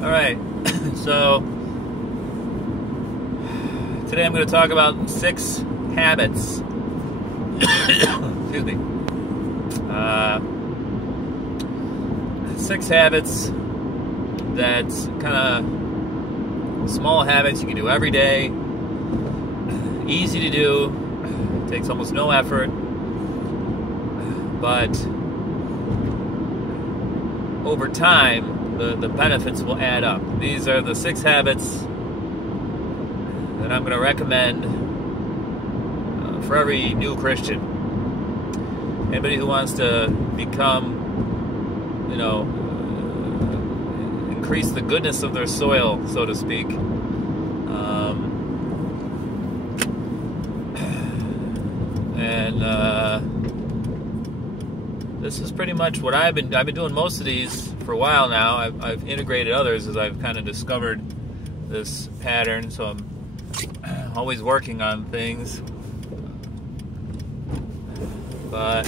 All right, so today I'm going to talk about 6 habits. Excuse me. 6 habits that's kind of small habits you can do every day, easy to do, takes almost no effort, but over time the benefits will add up. These are the 6 habits that I'm going to recommend for every new Christian. Anybody who wants to become, increase the goodness of their soil, so to speak. This is pretty much what I've been doing most of these for a while now. I've integrated others as I've kind of discovered this pattern, so I'm always working on things. But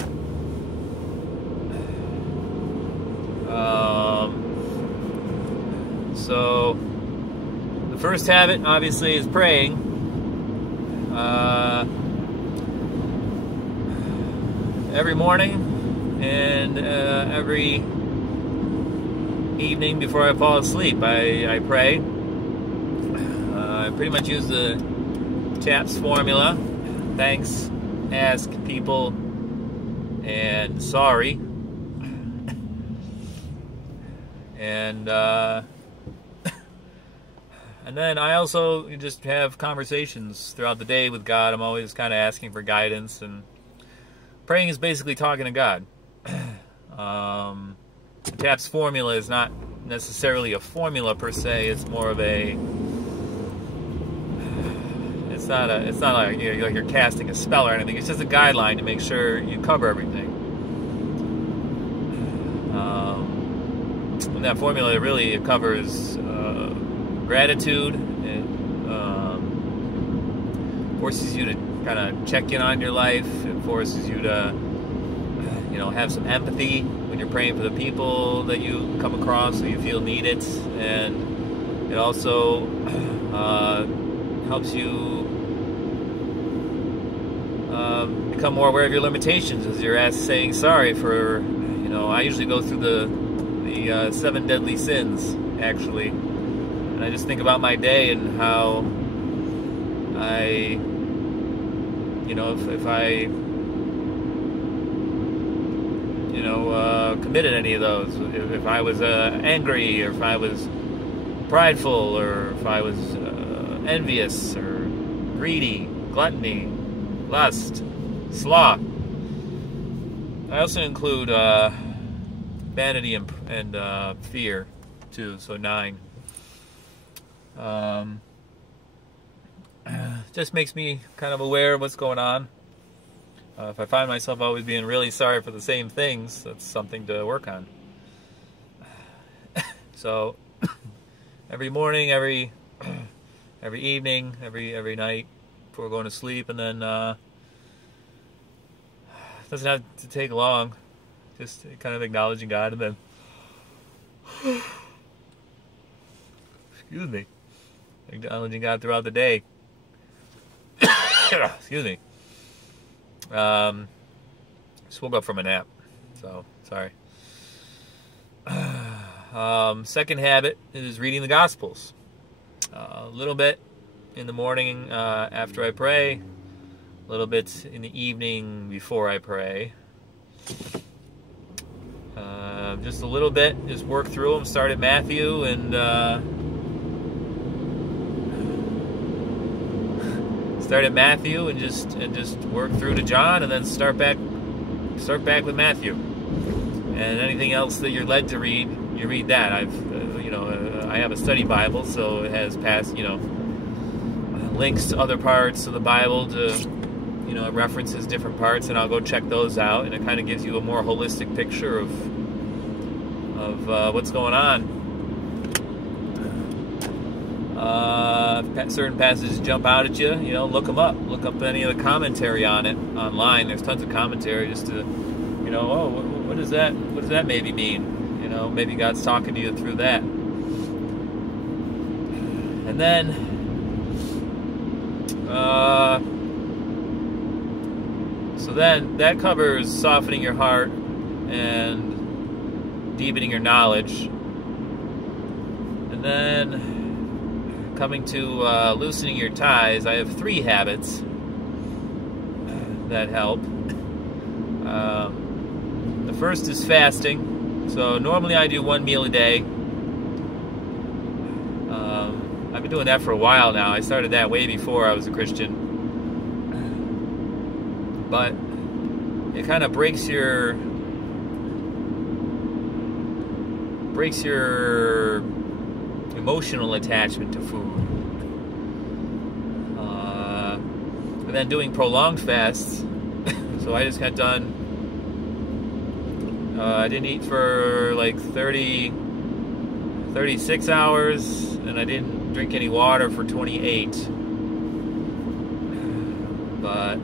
so the first habit obviously is praying. Every morning and every evening before I fall asleep, I pray. I pretty much use the TAPS formula: thanks, ask, people, and sorry. And then I also just have conversations throughout the day with God. I'm always kind of asking for guidance, and praying is basically talking to God. The TAPS formula is not necessarily a formula per se. It's more of a. It's not like you're casting a spell or anything. It's just a guideline to make sure you cover everything. And that formula really covers gratitude. It forces you to kind of check in on your life. It forces you to, have some empathy when you're praying for the people that you come across, so you feel needed. And it also helps you become more aware of your limitations as you're saying sorry for, I usually go through the 7 deadly sins, actually. And I just think about my day and how I, if I, committed any of those, if I was angry, or if I was prideful, or if I was envious, or greedy, gluttony, lust, sloth. I also include vanity and fear too, so 9. Just makes me kind of aware of what's going on. If I find myself always being really sorry for the same things, that's something to work on. So every morning, every evening, every night before going to sleep, and then it doesn't have to take long. Just kind of acknowledging God, and then excuse me, acknowledging God throughout the day. Excuse me. Just woke up from a nap, so sorry. Second habit is reading the Gospels. A little bit in the morning after I pray, a little bit in the evening before I pray. Just a little bit, just work through them. Start at Matthew and just work through to John, and then start back with Matthew. And anything else that you're led to read, you read that. I have a study Bible, so it has past links to other parts of the Bible to it references different parts, and I'll go check those out, and it kind of gives you a more holistic picture of what's going on. Certain passages jump out at you, look them up. Look up any of the commentary on it online. There's tons of commentary just to, what does that maybe mean? Maybe God's talking to you through that. then so then that covers softening your heart and deepening your knowledge. And then coming to loosening your ties, I have 3 habits that help. The first is fasting. So normally I do 1 meal a day. I've been doing that for a while now. I started that way before I was a Christian. But it kind of breaks your emotional attachment to food. And then doing prolonged fasts. So I just got done. I didn't eat for like 36 hours, and I didn't drink any water for 28. But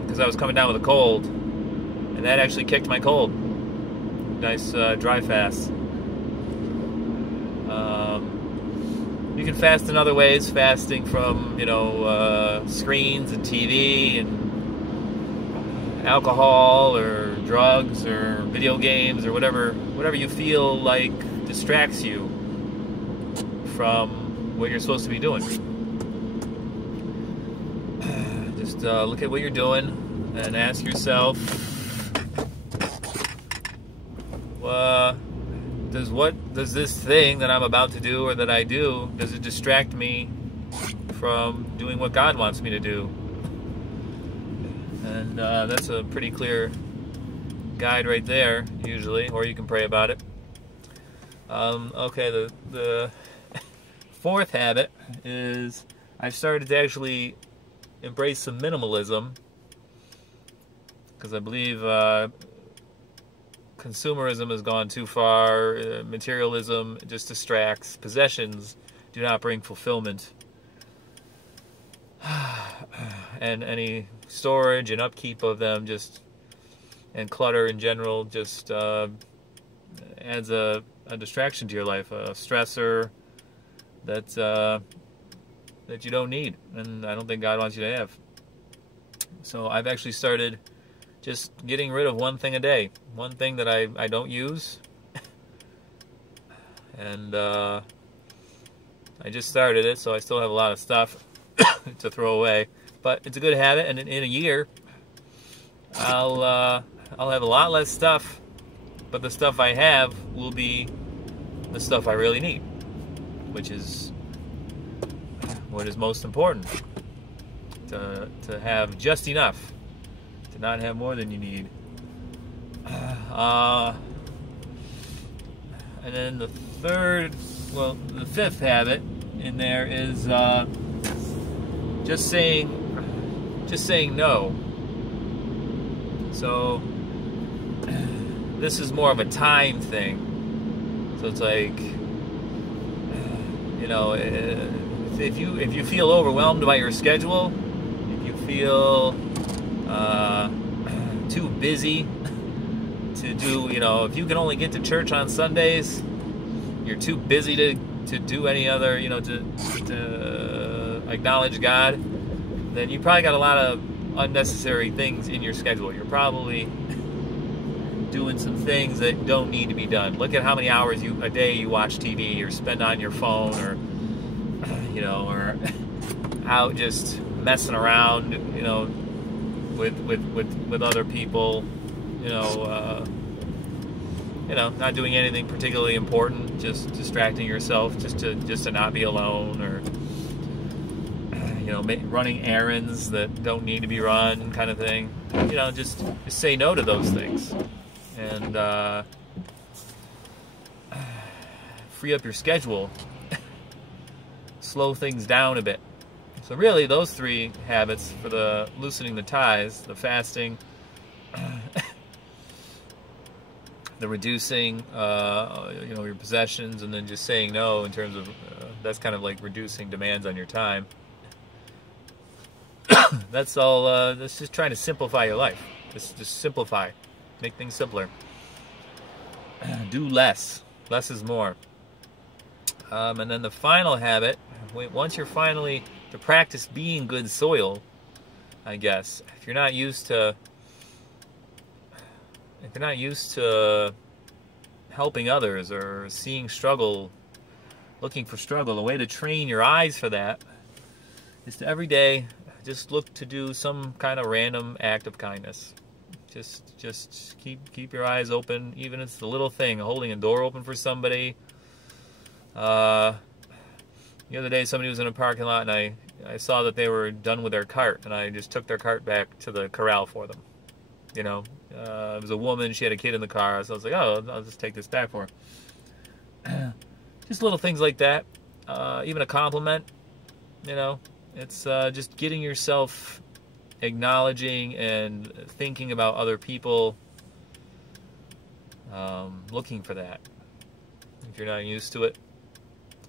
because I was coming down with a cold, and that actually kicked my cold. Nice dry fast. You can fast in other ways, fasting from screens and TV and alcohol or drugs or video games or whatever you feel like distracts you from what you're supposed to be doing. Just look at what you're doing and ask yourself, does this thing that I'm about to do or that I do, does it distract me from doing what God wants me to do? And that's a pretty clear guide right there, usually, or you can pray about it. Okay, the 4th habit is I've started to actually embrace some minimalism, because I believe consumerism has gone too far. Materialism just distracts. Possessions do not bring fulfillment. And any storage and upkeep of them and clutter in general just adds a distraction to your life, a stressor that you don't need, and I don't think God wants you to have. So I've actually started just getting rid of one thing a day, one thing that I don't use, and I just started it, so I still have a lot of stuff to throw away. But it's a good habit, and in a year, I'll have a lot less stuff, but the stuff I have will be the stuff I really need, which is what is most important. To have just enough, to not have more than you need. And then the 5th habit in there is just saying no. So this is more of a time thing. So it's like, if you feel overwhelmed by your schedule, if you feel too busy to do, if you can only get to church on Sundays, you're too busy to do any other, to acknowledge God, then you probably got a lot of unnecessary things in your schedule. You're probably doing some things that don't need to be done. Look at how many hours a day you watch TV or spend on your phone, or or out just messing around, with other people, not doing anything particularly important, just distracting yourself just to not be alone, or running errands that don't need to be run, kind of thing. Just say no to those things, and free up your schedule. Slow things down a bit. So really, those 3 habits for the loosening the ties, the fasting, the reducing, your possessions, and then just saying no in terms of, that's kind of like reducing demands on your time. That's all, that's just trying to simplify your life. Just simplify. Make things simpler. Do less. Less is more. And then the final habit, once you're finally to practice being good soil, I guess. If you're not used to helping others or seeing struggle, looking for struggle, the way to train your eyes for that is to every day just look to do some kind of random act of kindness. Just keep your eyes open, even if it's the little thing, holding a door open for somebody. The other day somebody was in a parking lot and I saw that they were done with their cart, and I just took their cart back to the corral for them. You know, it was a woman, she had a kid in the car, so I was like, oh, I'll just take this back for her. Just little things like that. Even a compliment, you know. It's just getting yourself acknowledging and thinking about other people, looking for that if you're not used to it.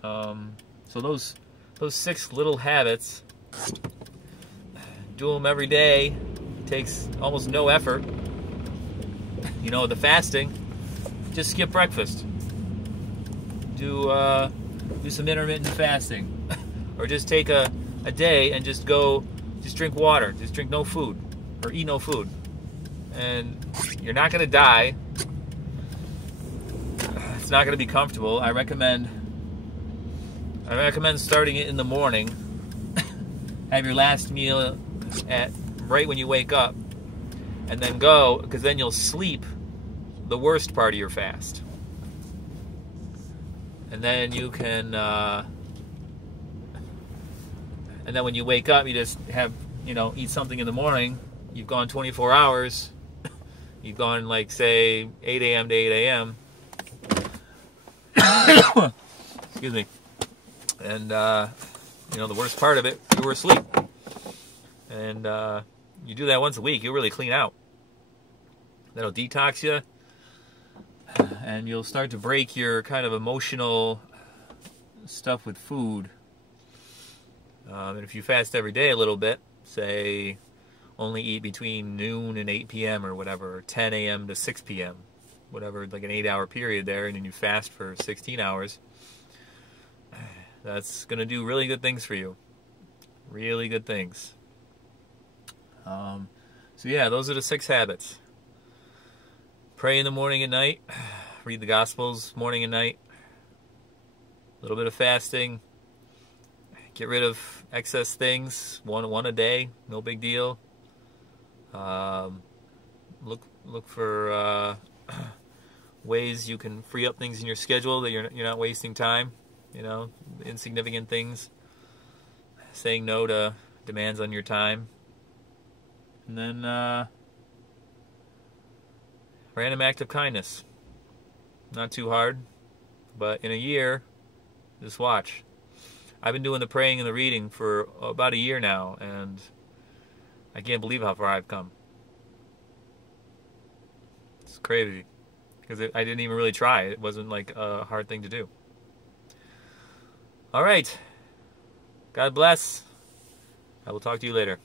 So those 6 little habits, do them every day. Takes almost no effort. You know, the fasting, just skip breakfast. Do some intermittent fasting, or just take a day and just drink water, just drink no food, or eat no food, and you're not going to die. It's not going to be comfortable. I recommend starting it in the morning. Have your last meal right when you wake up, and then go, because then you'll sleep the worst part of your fast, and then you can and then when you wake up, you just have, eat something in the morning. You've gone 24 hours. You've gone, like, say, 8 a.m. to 8 a.m. Excuse me. And, the worst part of it, you were asleep. And you do that once a week, you'll really clean out. That'll detox you. And you'll start to break your kind of emotional stuff with food. And if you fast every day a little bit, say only eat between noon and 8 p.m. or whatever, or 10 a.m. to 6 p.m., whatever, like an 8-hour period there, and then you fast for 16 hours, that's going to do really good things for you. Really good things. So yeah, those are the 6 habits. Pray in the morning and night. Read the Gospels morning and night. A little bit of fasting. Get rid of excess things, one a day, no big deal. Look for ways you can free up things in your schedule that you're not wasting time. Insignificant things. Saying no to demands on your time. And then random act of kindness. Not too hard, but in a year, just watch. I've been doing the praying and the reading for about a year now, and I can't believe how far I've come. It's crazy, because I didn't even really try. It wasn't like a hard thing to do. All right. God bless. I will talk to you later.